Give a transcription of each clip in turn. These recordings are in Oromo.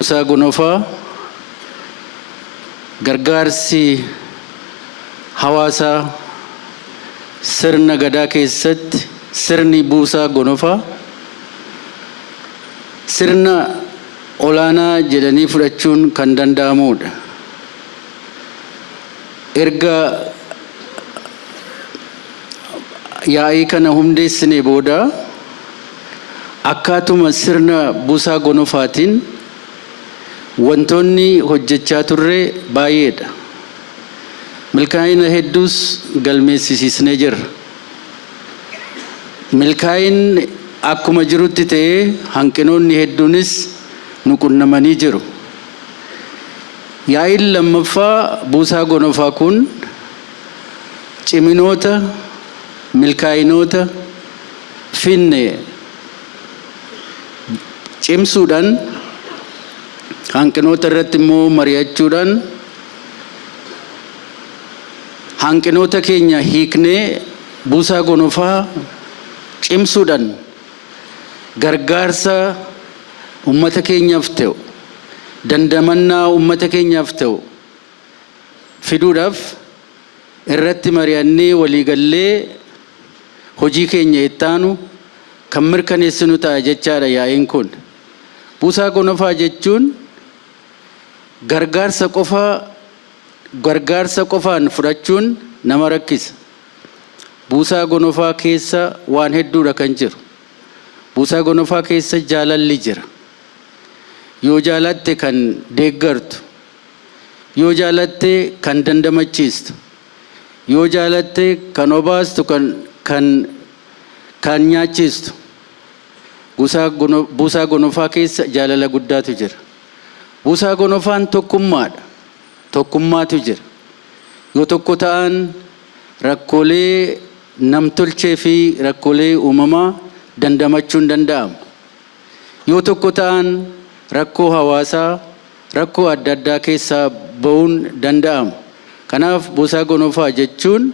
Buusaa Gonofaa gargaarsi hawaasaa sirna gadaa keessatti sirni buusaa Gonofaa sirna olaanaa jedhanii fudhachuun kan danda'amudha. Erga yaa'ii kana hundeessinee booda akkaatuma sirna buusaa Gonofaatiin wantoonni hojjechaa turre baay'eedha. Milkaa'ina hedduus galmeessisnee jirra. Milkaa'inni akkuma jirutti ta'ee hanqinoonni hedduunis nu qunnamanii jiru. Yaa'iin lammaffaa buusaa Gonofaa kun ciminoota milkaa'inoota finne cimsuudhaan hanqinoota irratti immoo mari'achuudhaan hanqinoota keenya hiiknee buusaa Gonofaa cimsuudhaan gargaarsa ummata keenyaaf ta'u dandamannaa ummata keenyaaf ta'u fiduudhaaf irratti mari'annee waliigallee hojii keenya ittaanu kan mirkaneessinu ta'a jechaadha yaa'iin kun. Buusaa Gonofaa jechuun gargaarsa qofaan fudhachuun nama rakkisa. Buusaa Gonofaa keessa waan hedduudha kan jiru. Buusaa Gonofaa keessa jaalalli jira. Yoo jaalatte kan deeggartu, yoo jaalatte kan dandamachiistu, yoo jaalatte kan obaastu, kan nyaachistu. Buusaa Gonofaa keessa jaalala guddaatu jira. Buusaa Gonofaan tokkummaadha. Tokkummaatu jira. Yoo tokko ta'an rakkoolee namtolchee fi rakkoolee uumamaa dandamachuun danda'ama. Yoo tokko ta'an rakkoo hawaasaa, rakkoo adda addaa keessaa ba'uun danda'ama. Kanaaf buusaa Gonofaa jechuun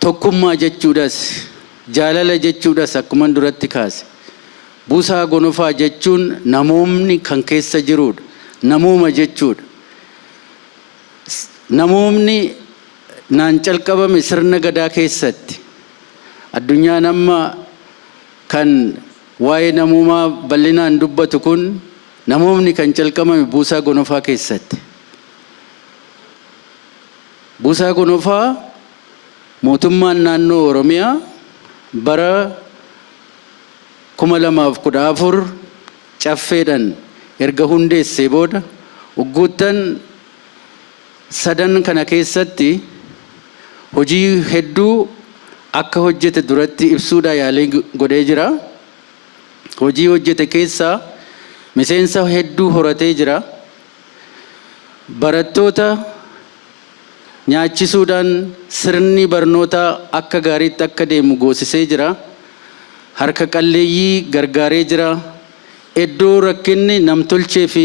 tokkummaa jechuudhas, jaalala jechuudhas akkuma duratti kaase. Buusaa Gonofaa jechuun namoomni kan keessa jirudha. Namooma jechuudha. Namoomni naan calqabame sirna gadaa keessatti. Addunyaan amma kan waa'ee namoomaa bal'inaan dubbatu kun namoomni kan calqabame buusaa Gonofaa keessatti. Buusaa Gonofaa mootummaan naannoo Oromiyaa bara 2014 caffeedhaan erga hundeessee booda waggoottan 3 kana keessatti hojii hedduu akka hojjete duratti ibsuudha yaalii godhee jira. Hojii hojjete keessaa miseensa hedduu horatee jira. Barattoota nyaachisuudhaan sirni barnootaa akka gaariitti akka deemu goosisee jira. Harka qalleeyyii gargaaree jira. Iddoo rakkinni namtolchee fi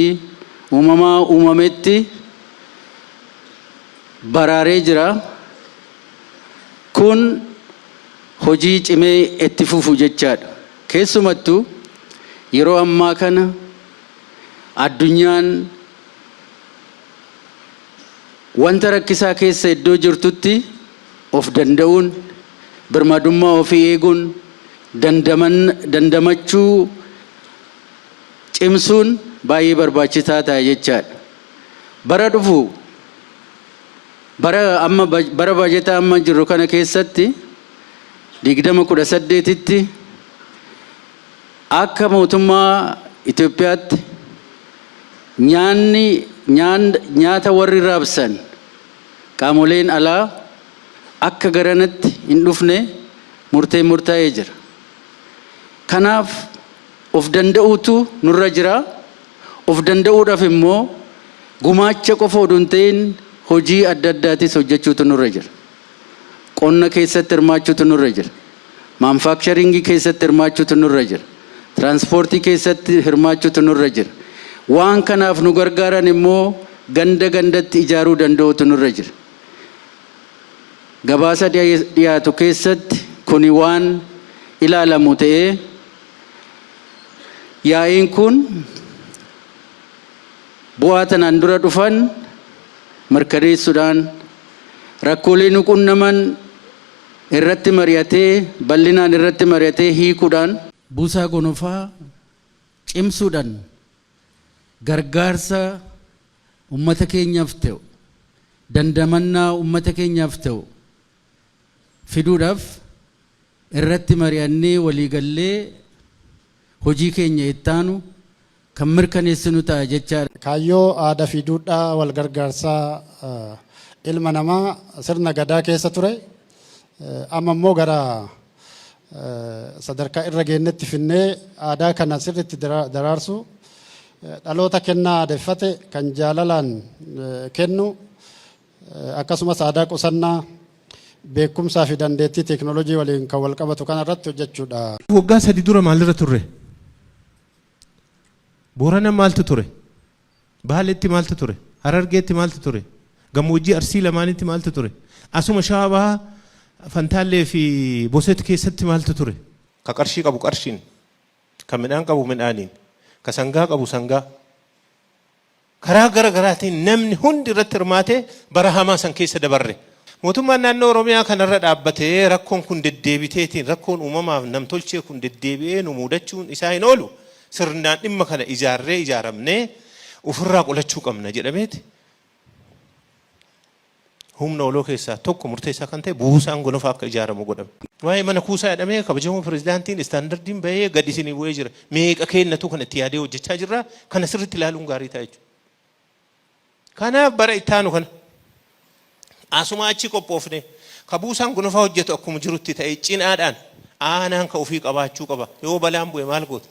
uumamaa uumametti baraaree jira. Kun hojii cimee itti fufu jechaadha. Keessumattuu yeroo ammaa kana addunyaan wanta rakkisaa keessa iddoo jirtutti of danda'uun, birmadummaa ofii eeguun, dandamachuu cimsuun baay'ee barbaachisaa ta'a jechaadha. Bara dhufu bara baajetaa amma jirru kana keessatti 2018tti akka mootummaa Itoophiyaatti nyaata warri raabsan qaamoleen alaa akka garanatti hin dhufne murtaa'ee jira. Kanaaf of danda'uutu nurra jira. Of danda'uudhaaf immoo gumaacha qofa odoo hin ta'in hojii adda addaatis hojjechuutu nurra jira. Qonna keessatti hirmaachuutu nurra jira. Maanufaakscharingii keessatti hirmaachuutu nurra jira. Tiraanspoortii keessatti hirmaachuutu nurra jira. Waan kanaaf nu gargaaran immoo gandatti ijaaruu danda'uutu nurra jira. Gabaasa dhiyaatu keessatti kuni waan ilaalamu ta'ee yaa'iin kun bu'aa tanaan dura dhufan mirkaneessuudhaan rakkoolee nu qunnaman irratti mari'atee bal'inaan irratti mari'atee hiikuudhaan buusaa gonofaa cimsuudhaan gargaarsa ummata keenyaaf ta'u dandamannaa ummata keenyaaf ta'u fiduudhaaf irratti mari'annee waliigallee hojii keenya ittaanu kan mirkaneessinu ta'a jechaadha. Kaayyoo aadaa fi duudhaa wal gargaarsaa ilma namaa sirna gadaa keessa ture. Amma immoo gara sadarkaa irra geennetti finnee aadaa kana sirriitti daraarsu dhaloota kennaa aadeffate kan jaalalaan kennu akkasumas aadaa qusannaa beekumsaa fi dandeettii teekinooloojii waliin kan wal qabatu kana irratti hojjechuudha. Waggaa 3 dura maalirra turre? Boorana maaltu ture? Baaleetti maaltu ture? Harargeetti maaltu ture? Gammoojjii Arsii lamaanitti maaltu ture? Asuma Shawaa Bahaa Fantaallee fi Boseet keessatti maaltu ture? Ka qarshii qabu qarshiin, ka midhaan qabu midhaaniin, ka sangaa qabu sangaa. Karaa gara garaatiin namni hundi irratti hirmaatee bara hamaa san keessa dabarre. Mootummaan naannoo Oromiyaa kanarra dhaabbatee rakkoon kun deddeebiteetiin rakkoon uumamaaf namtolchee kun deddeebi'ee nu muudachuun isaa hin oolu. Sirnaan dhimma kana ijaaramnee ofirraa qolachuu qabna jedhameeti. Humna oloo keessaa tokko murteessaa kan ta'e buusaan gonofaa akka ijaaramu godhame. Waa'ee mana kuusaa jedhamee kabajamoo pirezidaantiin istaandardiin bahee gadi isinii bu'ee jira. Meeqa kennatu kana itti yaadee hojjechaa jirra. Kana sirriitti ilaaluun gaarii ta'a jechuudha. Kanaaf bara ittaanu kana asuma achi qophoofne ka buusaan gonofaa hojjetu akkuma jirutti ta'e cinaadhaan aanaan ka ofii qabaachuu qaba. Yoo balaan bu'e maal goota?